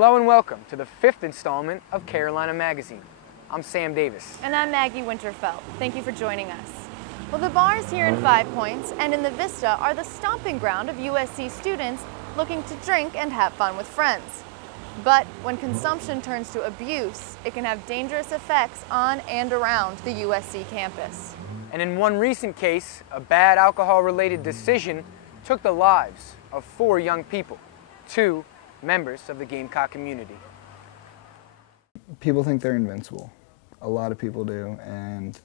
Hello and welcome to the 5th installment of Carolina Magazine. I'm Sam Davis. And I'm Maggie Winterfeldt. Thank you for joining us. Well, the bars here in 5 Points and in the Vista are the stomping ground of USC students looking to drink and have fun with friends. But when consumption turns to abuse, it can have dangerous effects on and around the USC campus. And in one recent case, a bad alcohol-related decision took the lives of 4 young people, 2 members of the Gamecock community. People think they're invincible. A lot of people do, and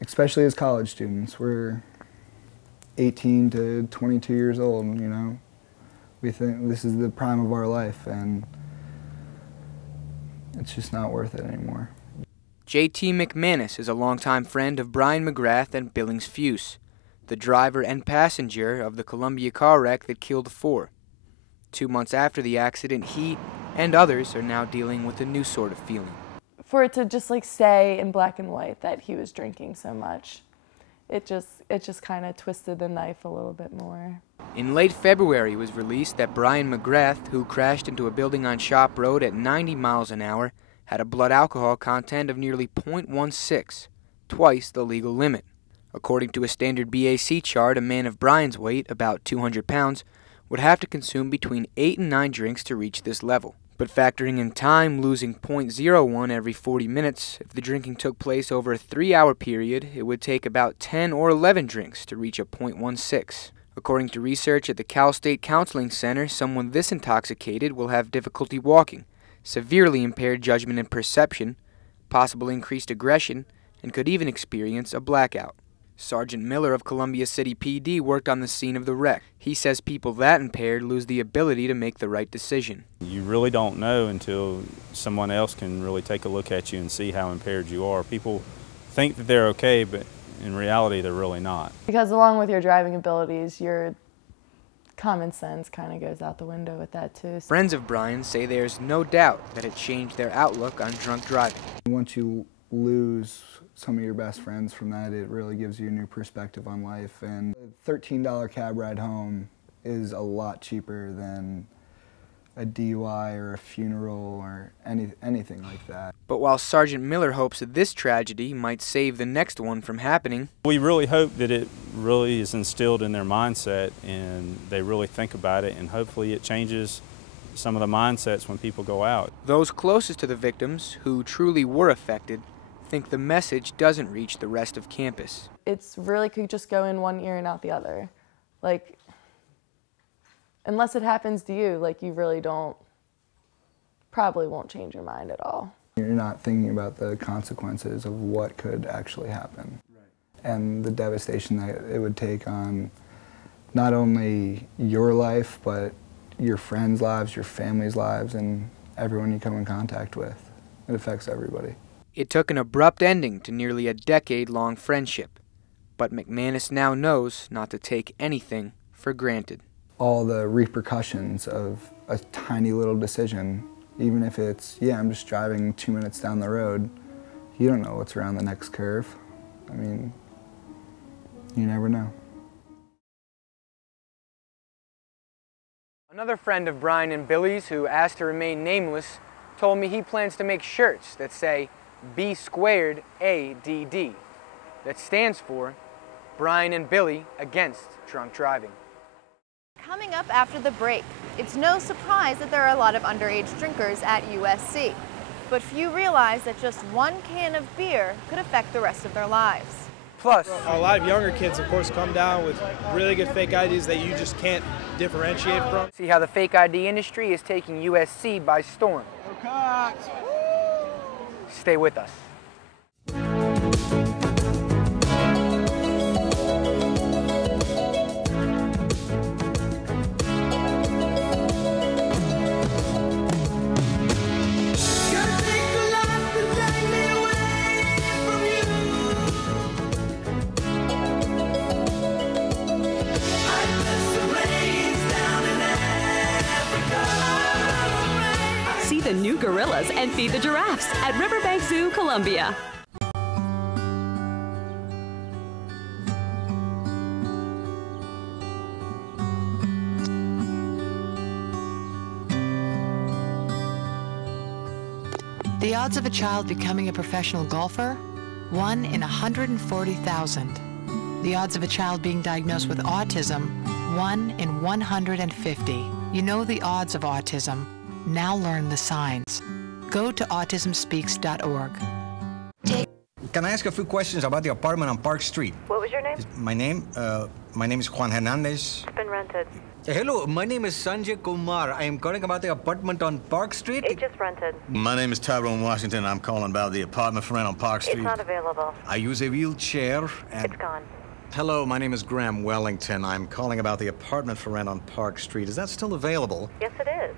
especially as college students, we're 18 to 22 years old, you know. We think this is the prime of our life, and it's just not worth it anymore. J.T. McManus is a longtime friend of Brian McGrath and Billings Fuse, the driver and passenger of the Columbia car wreck that killed 4. 2 months after the accident, he and others are now dealing with a new sort of feeling. For it to just like say in black and white that he was drinking so much, it just kind of twisted the knife a little bit more. In late February, it was released that Brian McGrath, who crashed into a building on Shop Road at 90 miles an hour, had a blood alcohol content of nearly 0.16, twice the legal limit. According to a standard BAC chart, a man of Brian's weight, about 200 pounds, would have to consume between 8 and 9 drinks to reach this level. But factoring in time, losing 0.01 every 40 minutes, if the drinking took place over a 3-hour period, it would take about 10 or 11 drinks to reach a 0.16. According to research at the Cal State Counseling Center, someone this intoxicated will have difficulty walking, severely impaired judgment and perception, possible increased aggression, and could even experience a blackout. Sergeant Miller of Columbia City PD worked on the scene of the wreck. He says people that impaired lose the ability to make the right decision. You really don't know until someone else can really take a look at you and see how impaired you are. People think that they're okay, but in reality they're really not. Because along with your driving abilities, your common sense kind of goes out the window with that too. Friends of Brian say there's no doubt that it changed their outlook on drunk driving. Once you lose some of your best friends from that, it really gives you a new perspective on life, and a $13 cab ride home is a lot cheaper than a DUI or a funeral or anything like that. But while Sergeant Miller hopes that this tragedy might save the next one from happening, we really hope that it really is instilled in their mindset and they really think about it, and hopefully it changes some of the mindsets when people go out. Those closest to the victims, who truly were affected, think the message doesn't reach the rest of campus. It's really could just go in one ear and out the other. Like, unless it happens to you, like you really probably won't change your mind at all. You're not thinking about the consequences of what could actually happen, and the devastation that it would take on not only your life, but your friends' lives, your family's lives, and everyone you come in contact with. It affects everybody. It took an abrupt ending to nearly a decade-long friendship, but McManus now knows not to take anything for granted. All the repercussions of a tiny little decision, even if it's, yeah, I'm just driving 2 minutes down the road, you don't know what's around the next curve. I mean, you never know. Another friend of Brian and Billy's, who asked to remain nameless, told me he plans to make shirts that say B squared ADD. That stands for Brian and Billy Against Drunk Driving. Coming up after the break, it's no surprise that there are a lot of underage drinkers at USC. But few realize that just one can of beer could affect the rest of their lives. Plus, a lot of younger kids, of course, come down with really good fake IDs that you just can't differentiate from. see how the fake ID industry is taking USC by storm. Stay with us. See the new gorillas and feed the giraffes at Riverbank Zoo, Columbia. The odds of a child becoming a professional golfer? 1 in 140,000. The odds of a child being diagnosed with autism? 1 in 150. You know the odds of autism. Now learn the signs. Go to autismspeaks.org. Can I ask a few questions about the apartment on Park Street? What was your name? My name is Juan Hernandez. It's been rented. Hello, my name is Sanjay Kumar. I am calling about the apartment on Park Street. It just rented. My name is Tyrone Washington. I'm calling about the apartment for rent on Park Street. It's not available. I use a wheelchair and... It's gone. Hello, my name is Graham Wellington. I'm calling about the apartment for rent on Park Street. Is that still available? Yes, it is.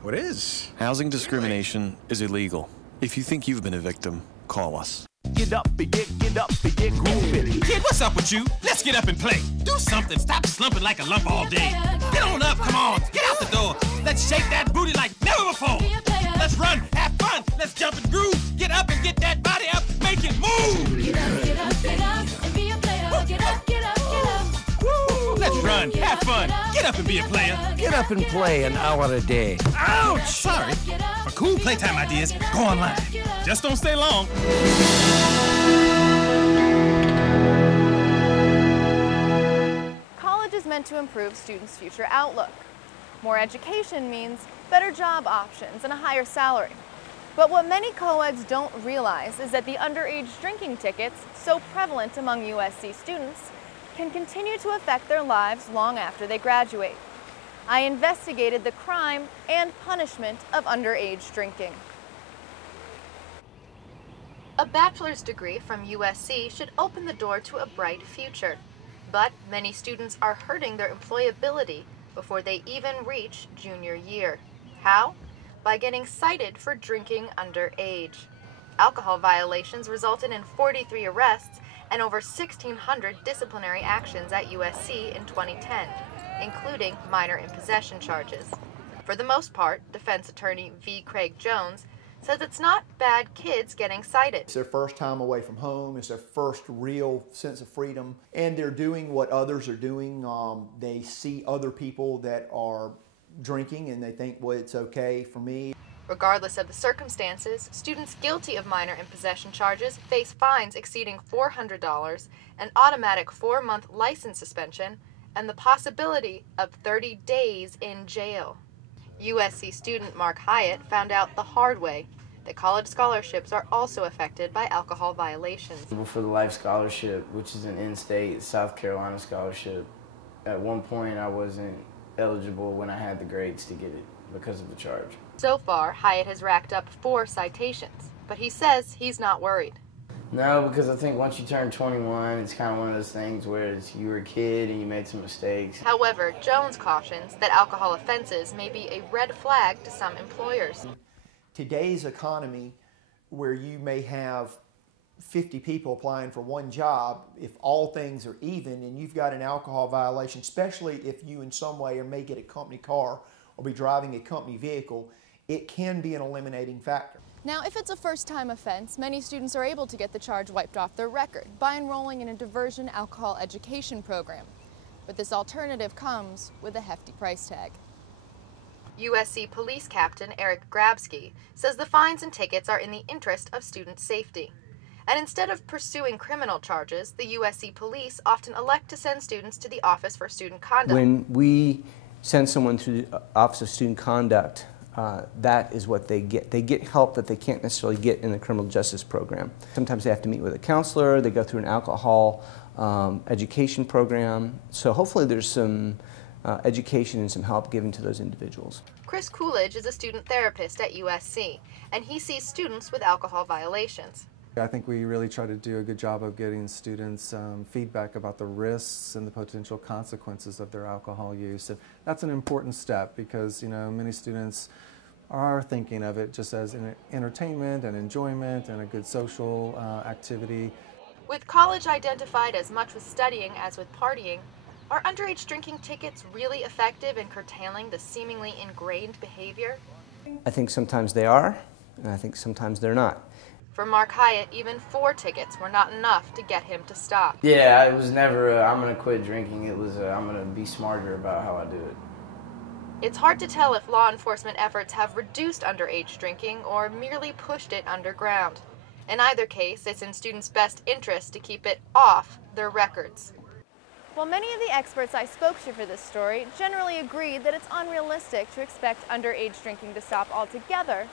What is? Housing discrimination is illegal. If you think you've been a victim, call us. Get up and get groovy. Kid, what's up with you? Let's get up and play. Do something. Stop slumping like a lump all day. Get on up, come on. Get out the door. Let's shake that booty like never before. Let's run, have fun. Let's jump and groove. Get up and get that body up. Make it move. Get up, and be a player. Get up, get up. Woo. Let's run, have fun. Get up and be a player. Get up and play an hour a day. Ouch! Sorry. For cool playtime ideas, go online. Just don't stay long. College is meant to improve students' future outlook. More education means better job options and a higher salary. But what many co-eds don't realize is that the underage drinking tickets, so prevalent among USC students, can continue to affect their lives long after they graduate. I investigated the crime and punishment of underage drinking. A bachelor's degree from USC should open the door to a bright future. But many students are hurting their employability before they even reach junior year. How? By getting cited for drinking underage. Alcohol violations resulted in 43 arrests and over 1,600 disciplinary actions at USC in 2010, including minor in possession charges. For the most part, defense attorney V. Craig Jones says it's not bad kids getting cited. It's their first time away from home. It's their first real sense of freedom. And they're doing what others are doing. They see other people that are drinking and they think, well, it's okay for me. Regardless of the circumstances, students guilty of minor in possession charges face fines exceeding $400, an automatic 4-month license suspension, and the possibility of 30 days in jail. USC student Mark Hyatt found out the hard way that college scholarships are also affected by alcohol violations. For the Life Scholarship, which is an in-state South Carolina scholarship, at one point I wasn't eligible when I had the grades to get it because of the charge. So far, Hyatt has racked up 4 citations, but he says he's not worried. No, because I think once you turn 21, it's kind of one of those things where you were a kid and you made some mistakes. However, Jones cautions that alcohol offenses may be a red flag to some employers. Today's economy, where you may have 50 people applying for one job, if all things are even and you've got an alcohol violation, especially if you in some way may get a company car or be driving a company vehicle, it can be an eliminating factor. Now, if it's a first-time offense, many students are able to get the charge wiped off their record by enrolling in a diversion alcohol education program. But this alternative comes with a hefty price tag. USC Police Captain Eric Grabsky says the fines and tickets are in the interest of student safety. And instead of pursuing criminal charges, the USC police often elect to send students to the Office for Student Conduct. When we send someone through the Office of Student Conduct, that is what they get. They get help that they can't necessarily get in the criminal justice program. Sometimes they have to meet with a counselor, they go through an alcohol education program. So hopefully there's some education and some help given to those individuals. Chris Coolidge is a student therapist at USC, and he sees students with alcohol violations. I think we really try to do a good job of getting students feedback about the risks and the potential consequences of their alcohol use. And that's an important step because, you know, many students are thinking of it just as an entertainment and enjoyment and a good social activity. With college identified as much with studying as with partying, are underage drinking tickets really effective in curtailing the seemingly ingrained behavior? I think sometimes they are, and I think sometimes they're not. For Mark Hyatt, even 4 tickets were not enough to get him to stop. Yeah, it was never I'm going to quit drinking. It was I'm going to be smarter about how I do it. It's hard to tell if law enforcement efforts have reduced underage drinking or merely pushed it underground. In either case, it's in students' best interest to keep it off their records. While many of the experts I spoke to for this story generally agreed that it's unrealistic to expect underage drinking to stop altogether,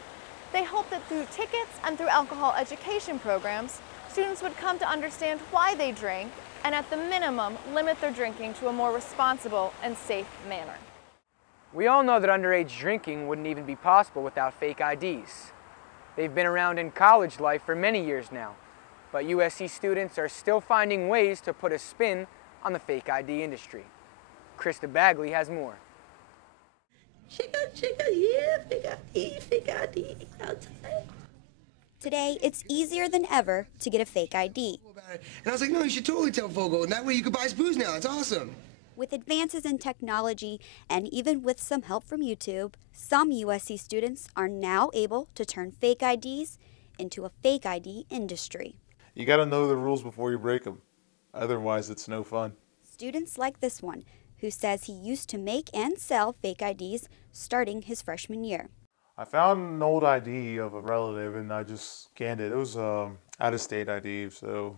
they hope that through tickets and through alcohol education programs, students would come to understand why they drink and at the minimum limit their drinking to a more responsible and safe manner. We all know that underage drinking wouldn't even be possible without fake IDs. They've been around in college life for many years now, but USC students are still finding ways to put a spin on the fake ID industry. Krista Bagley has more. Yeah, fake ID, outside. Today, it's easier than ever to get a fake ID. And I was like, no, you should totally tell Fogo, and that way you could buy his booze now. It's awesome. With advances in technology and even with some help from YouTube, some USC students are now able to turn fake IDs into a fake ID industry. You got to know the rules before you break them. Otherwise, it's no fun. Students like this one, who says he used to make and sell fake IDs starting his freshman year. I found an old ID of a relative and I just scanned it. It was out-of-state ID, so.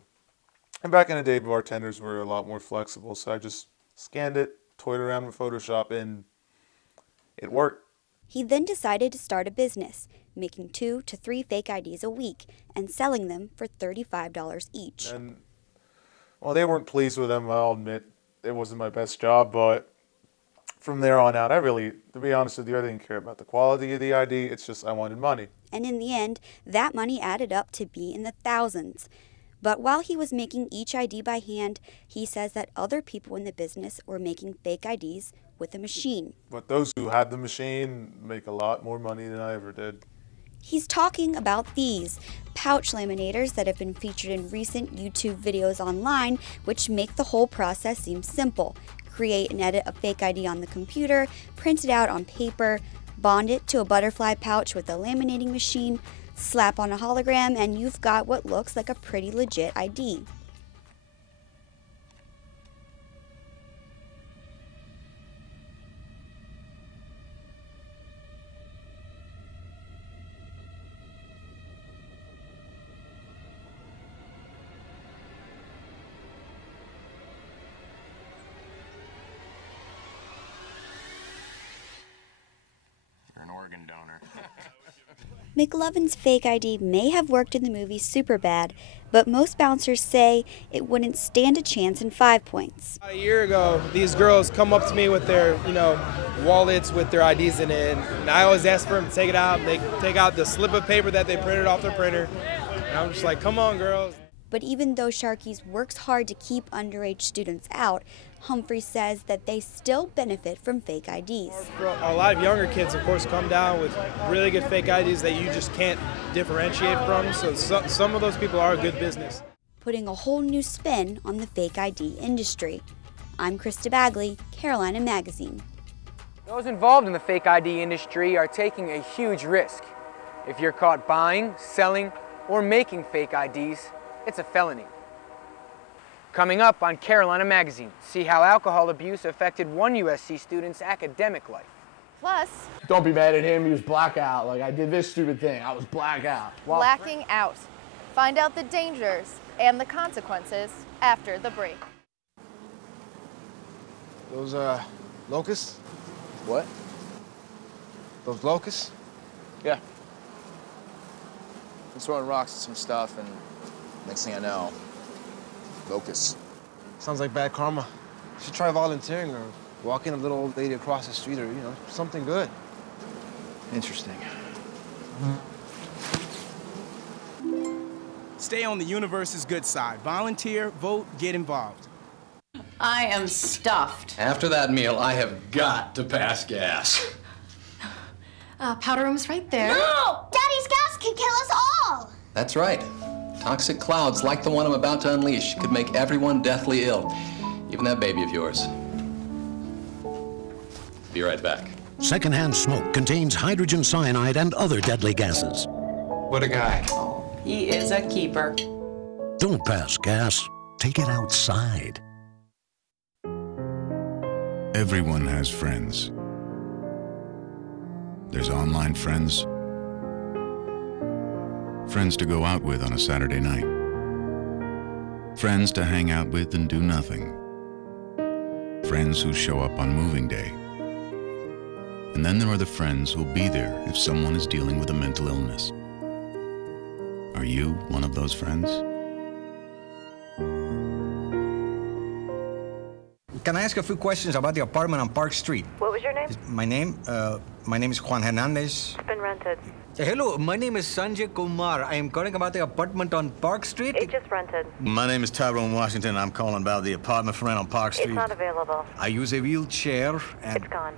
And back in the day, bartenders were a lot more flexible, so I just scanned it, toyed around with Photoshop, and it worked. He then decided to start a business, making 2 to 3 fake IDs a week and selling them for $35 each. And, well, they weren't pleased with them, I'll admit. It wasn't my best job, but from there on out, to be honest with you, I didn't care about the quality of the ID. It's just I wanted money. And in the end, that money added up to be in the thousands. But while he was making each ID by hand, he says that other people in the business were making fake IDs with a machine. But those who had the machine make a lot more money than I ever did. He's talking about these pouch laminators that have been featured in recent YouTube videos online, which make the whole process seem simple. Create and edit a fake ID on the computer, print it out on paper, bond it to a butterfly pouch with a laminating machine, slap on a hologram, and you've got what looks like a pretty legit ID. You're an organ donor. McLovin's fake ID may have worked in the movie Superbad, but most bouncers say it wouldn't stand a chance in 5 Points. A year ago, these girls come up to me with their, wallets with their IDs in it, and I always ask for them to take it out. They take out the slip of paper that they printed off their printer, and I'm just like, come on, girls. But even though Sharkey's works hard to keep underage students out, Humphrey says that they still benefit from fake IDs. A lot of younger kids, of course, come down with really good fake IDs that you just can't differentiate from, so some of those people are good business. Putting a whole new spin on the fake ID industry. I'm Krista Bagley, Carolina Magazine. Those involved in the fake ID industry are taking a huge risk. If you're caught buying, selling, or making fake IDs, it's a felony. Coming up on Carolina Magazine, see how alcohol abuse affected one USC student's academic life. Plus, don't be mad at him, he was blackout. Like, I did this stupid thing, I was blackout. blacking out. Find out the dangers and the consequences after the break. Those, locusts? What? Those locusts? Yeah. I'm throwing rocks at some stuff, and next thing I know, locusts. Sounds like bad karma. You should try volunteering or walking a little old lady across the street or, something good. Interesting. Stay on the universe's good side. Volunteer, vote, get involved. I am stuffed. After that meal, I have got to pass gas. Powder room's right there. No! Daddy's gas can kill us all! That's right. Toxic clouds like the one I'm about to unleash could make everyone deathly ill, even that baby of yours. Be right back. Secondhand smoke contains hydrogen cyanide and other deadly gases. What a guy. He is a keeper. Don't pass gas. Take it outside. Everyone has friends. There's online friends. Friends to go out with on a Saturday night. Friends to hang out with and do nothing. Friends who show up on moving day. And then there are the friends who'll be there if someone is dealing with a mental illness. Are you one of those friends? Can I ask a few questions about the apartment on Park Street? What was your name? My name is Juan Hernandez. It's been rented. Hello, my name is Sanjay Kumar. I am calling about the apartment on Park Street. It just rented. My name is Tyrone Washington. I'm calling about the apartment for rent on Park Street. It's not available. I use a wheelchair and... It's gone.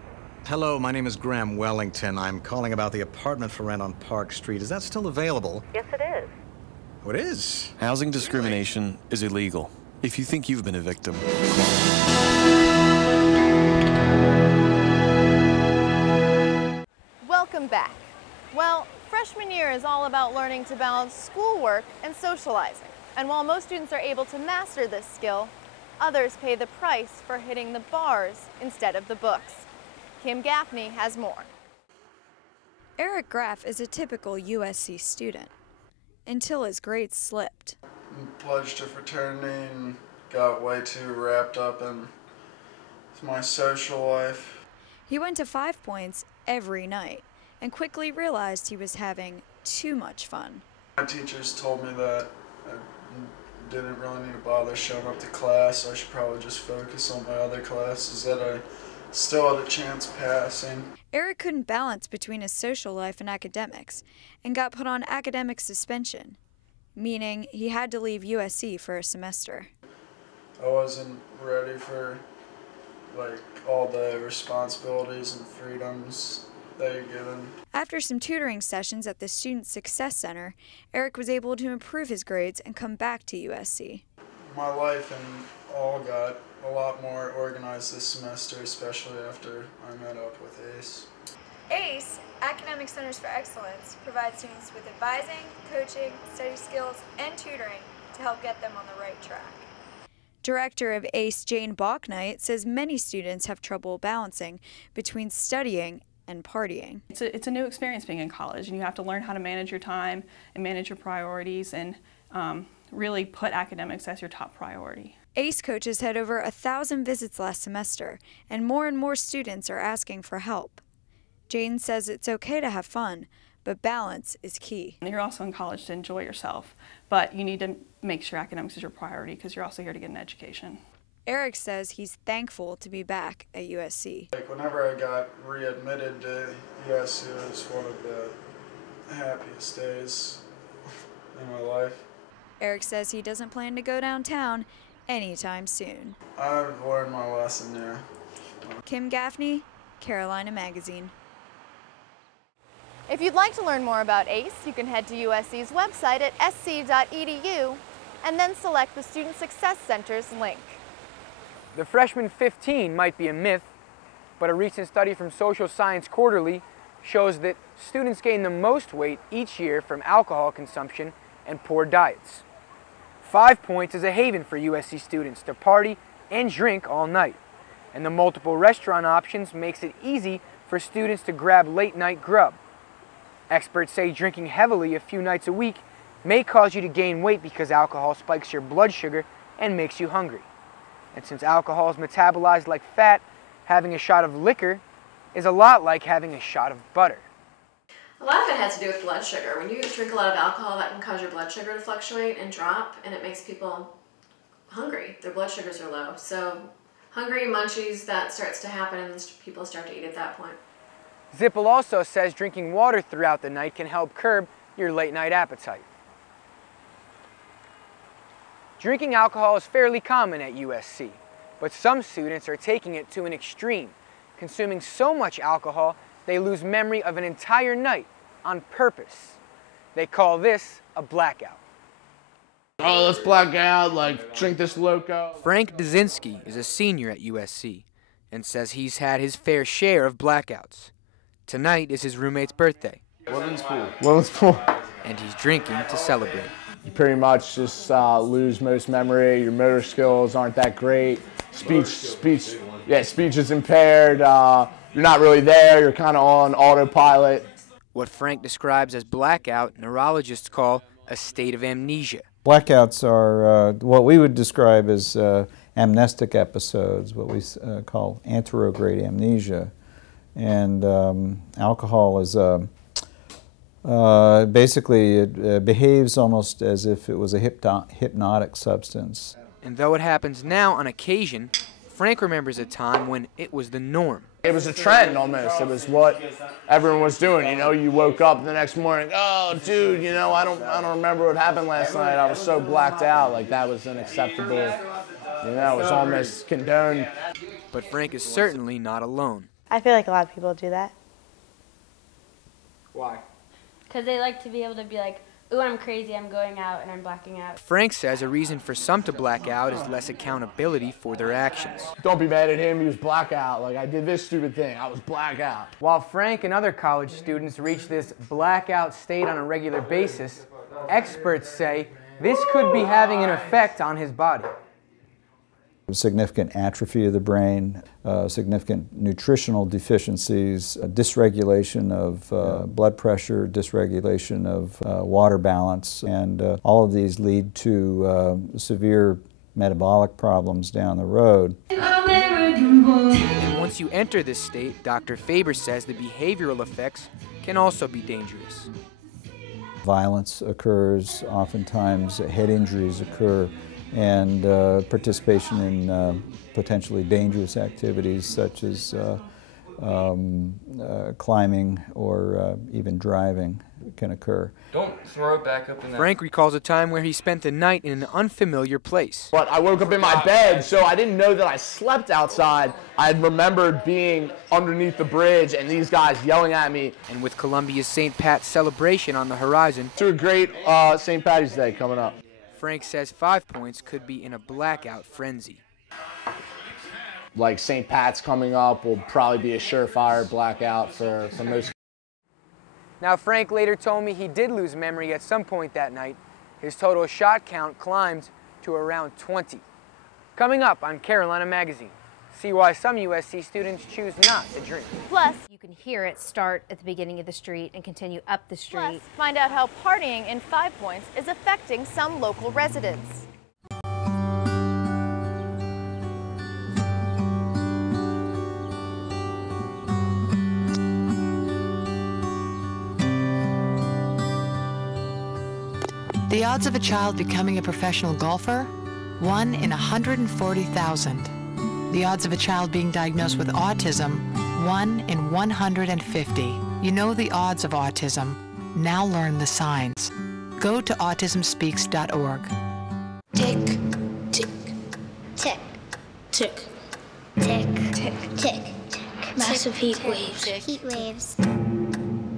Hello, my name is Graham Wellington. I'm calling about the apartment for rent on Park Street. Is that still available? Yes, it is. Oh, it is? Housing discrimination is illegal. If you think you've been a victim, Welcome back. Well, freshman year is all about learning to balance schoolwork and socializing. And while most students are able to master this skill, others pay the price for hitting the bars instead of the books. Kim Gaffney has more. Eric Graff is a typical USC student, until his grades slipped. Pledged to fraternity and got way too wrapped up in my social life. He went to 5 Points every night and quickly realized he was having too much fun. My teachers told me that I didn't really need to bother showing up to class. I should probably just focus on my other classes that I still had a chance of passing. Eric couldn't balance between his social life and academics and got put on academic suspension, meaning he had to leave USC for a semester. I wasn't ready for all the responsibilities and freedoms that you're given. After some tutoring sessions at the Student Success Center, Eric was able to improve his grades and come back to USC. My life and all got a lot more organized this semester, especially after I met up with ACE. ACE, Academic Centers for Excellence, provides students with advising, coaching, study skills, and tutoring to help get them on the right track. Director of ACE, Jane Bachknight, says many students have trouble balancing between studying and partying. It's a new experience being in college, and you have to learn how to manage your time and manage your priorities and really put academics as your top priority. ACE coaches had over 1,000 visits last semester, and more students are asking for help. Jane says it's okay to have fun, but balance is key. You're also in college to enjoy yourself, but you need to make sure academics is your priority because you're also here to get an education. Eric says he's thankful to be back at USC. Whenever I got readmitted to USC, it was one of the happiest days in my life. Eric says he doesn't plan to go downtown anytime soon. I've learned my lesson there. Kim Gaffney, Carolina Magazine. If you'd like to learn more about ACE, you can head to USC's website at sc.edu and then select the Student Success Center's link. The freshman 15 might be a myth, but a recent study from Social Science Quarterly shows that students gain the most weight each year from alcohol consumption and poor diets. 5 Points is a haven for USC students to party and drink all night, and the multiple restaurant options makes it easy for students to grab late-night grub. Experts say drinking heavily a few nights a week may cause you to gain weight because alcohol spikes your blood sugar and makes you hungry. And since alcohol is metabolized like fat, having a shot of liquor is a lot like having a shot of butter. A lot of it has to do with blood sugar. When you drink a lot of alcohol, that can cause your blood sugar to fluctuate and drop, and it makes people hungry. Their blood sugars are low. So hungry, munchies, that starts to happen, and people start to eat at that point. Zippel also says drinking water throughout the night can help curb your late-night appetite. Drinking alcohol is fairly common at USC, but some students are taking it to an extreme, consuming so much alcohol they lose memory of an entire night on purpose. They call this a blackout. Oh, let's black out, drink this loco. Frank Dzinski is a senior at USC and says he's had his fair share of blackouts. Tonight is his roommate's birthday. Women's pool. And he's drinking to celebrate. You pretty much just lose most memory. Your motor skills aren't that great. Speech is impaired. you're not really there, you're kind of on autopilot. What Frank describes as blackout, neurologists call a state of amnesia. Blackouts are what we would describe as amnestic episodes, what we call anterograde amnesia. And alcohol is basically it behaves almost as if it was a hypnotic substance. And though it happens now on occasion, Frank remembers a time when it was the norm. It was a trend almost. It was what everyone was doing. You know, you woke up the next morning, oh, dude, you know, I don't remember what happened last night. I was so blacked out. Like that was unacceptable. You know, it was almost condoned. But Frank is certainly not alone. I feel like a lot of people do that. Why? Because they like to be able to be like, ooh, I'm crazy, I'm going out and I'm blacking out. Frank says a reason for some to black out is less accountability for their actions. Don't be mad at him, he was blackout. Like, I did this stupid thing, I was blackout. While Frank and other college students reach this blackout state on a regular basis, experts say this could be having an effect on his body. Significant atrophy of the brain, significant nutritional deficiencies, dysregulation of blood pressure, dysregulation of water balance, and all of these lead to severe metabolic problems down the road. And once you enter this state, Dr. Faber says the behavioral effects can also be dangerous. Violence occurs, oftentimes head injuries occur, and participation in potentially dangerous activities such as climbing or even driving can occur. Don't throw it back up in that. Frank recalls a time where he spent the night in an unfamiliar place. But I woke up in my bed, so I didn't know that I slept outside. I had remembered being underneath the bridge and these guys yelling at me. And with Columbia's St. Pat's celebration on the horizon, to a great St. Patty's Day coming up. Frank says 5 Points could be in a blackout frenzy. Like St. Pat's coming up will probably be a surefire blackout for most. Now, Frank later told me he did lose memory at some point that night. His total shot count climbed to around 20. Coming up on Carolina Magazine, see why some USC students choose not to drink. Plus, you can hear it start at the beginning of the street and continue up the street. Plus, find out how partying in 5 Points is affecting some local residents. The odds of a child becoming a professional golfer? 1 in 140,000. The odds of a child being diagnosed with autism? 1 in 150. You know the odds of autism. Now learn the signs. Go to autismspeaks.org. Tick, tick, tick, tick, tick, tick, tick, tick. Massive heat waves. Heat waves.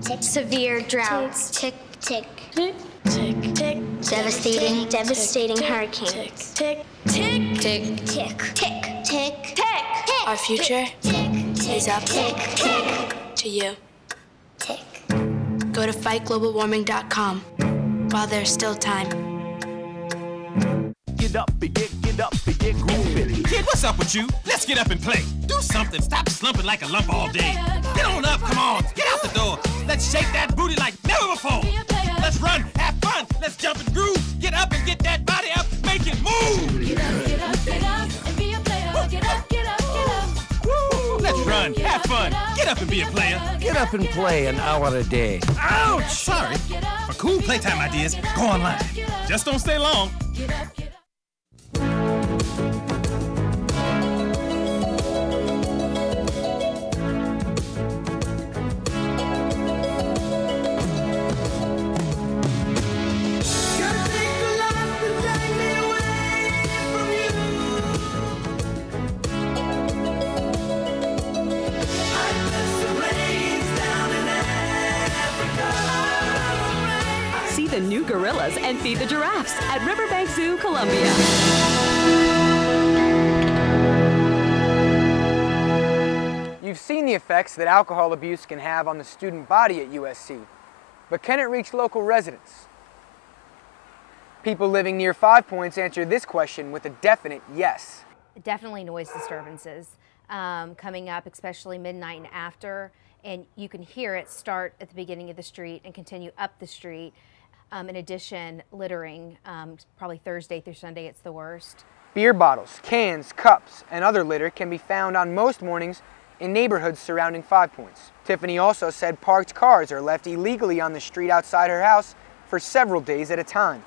Tick. Severe droughts. Tick, tick, tick, tick, tick. Devastating hurricanes. Tick, tick, tick, tick, tick, tick, tick. Our future is up to you. Tick. Go to fightglobalwarming.com while there's still time. Get up and get groovy. Kid, what's up with you? Let's get up and play. Do something. Stop slumping like a lump all day. Get on up, come on. Get out the door. Let's shake that booty like never before. Let's run, have fun. Let's jump and groove. Get up and get that body up. Make it move. Get up, and be a player. Get up. Woo. Let's run, have fun. Get up and be a player. Get up and play an hour a day. Ouch! Sorry. For cool playtime ideas, go online. Just don't stay long. The new gorillas and feed the giraffes at Riverbank Zoo, Columbia. You've seen the effects that alcohol abuse can have on the student body at USC, but can it reach local residents? People living near 5 Points answer this question with a definite yes. Definitely noise disturbances. coming up, especially midnight and after, and you can hear it start at the beginning of the street and continue up the street. In addition, littering, probably Thursday through Sunday, it's the worst. Beer bottles, cans, cups, and other litter can be found on most mornings in neighborhoods surrounding 5 Points. Tiffany also said parked cars are left illegally on the street outside her house for several days at a time.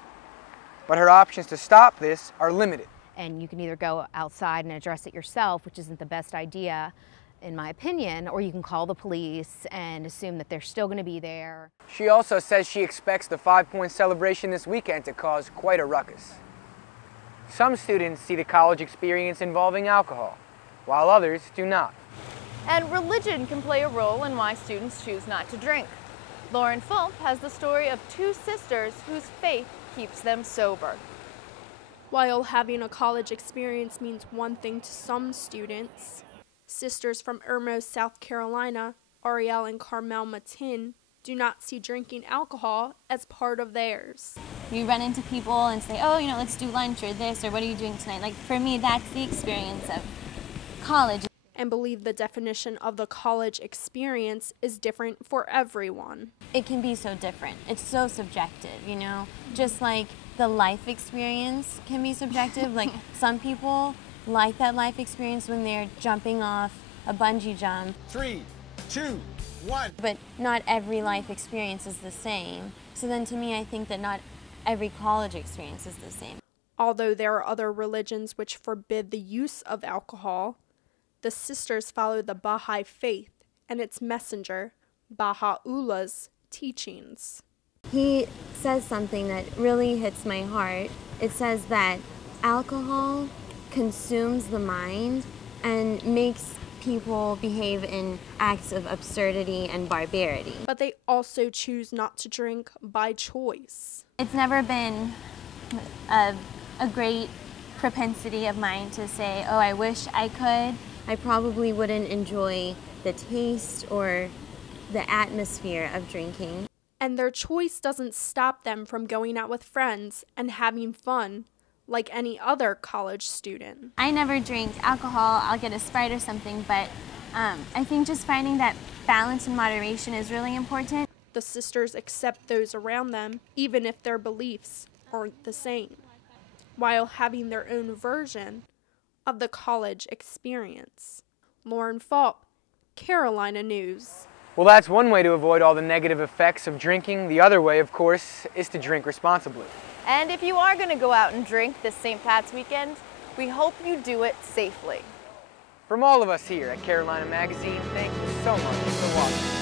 But her options to stop this are limited. And you can either go outside and address it yourself, which isn't the best idea, in my opinion, or you can call the police and assume that they're still going to be there. She also says she expects the 5 Point celebration this weekend to cause quite a ruckus. Some students see the college experience involving alcohol, while others do not. And religion can play a role in why students choose not to drink. Lauren Fulp has the story of two sisters whose faith keeps them sober. While having a college experience means one thing to some students, sisters from Irmo, South Carolina, Ariel and Carmel Matin, do not see drinking alcohol as part of theirs. You run into people and say, oh, let's do lunch or this, or what are you doing tonight? Like, for me, that's the experience of college. And believe the definition of the college experience is different for everyone. It can be so different. It's so subjective, just like the life experience can be subjective. Like, some people like that life experience when they're jumping off a bungee jump. 3, 2, 1. But not every life experience is the same. So then to me, I think that not every college experience is the same. Although there are other religions which forbid the use of alcohol, the sisters follow the Baha'i faith and its messenger, Baha'u'llah's teachings. He says something that really hits my heart. It says that alcohol consumes the mind and makes people behave in acts of absurdity and barbarity. But they also choose not to drink by choice. It's never been a great propensity of mine to say, oh, I wish I could. I probably wouldn't enjoy the taste or the atmosphere of drinking. And their choice doesn't stop them from going out with friends and having fun like any other college student. I never drink alcohol. I'll get a Sprite or something, but I think just finding that balance and moderation is really important. The sisters accept those around them, even if their beliefs aren't the same, while having their own version of the college experience. Lauren Fulp, Carolina News. Well, that's one way to avoid all the negative effects of drinking. The other way, of course, is to drink responsibly. And if you are going to go out and drink this St. Pat's weekend, we hope you do it safely. From all of us here at Carolina Magazine, thank you so much for watching.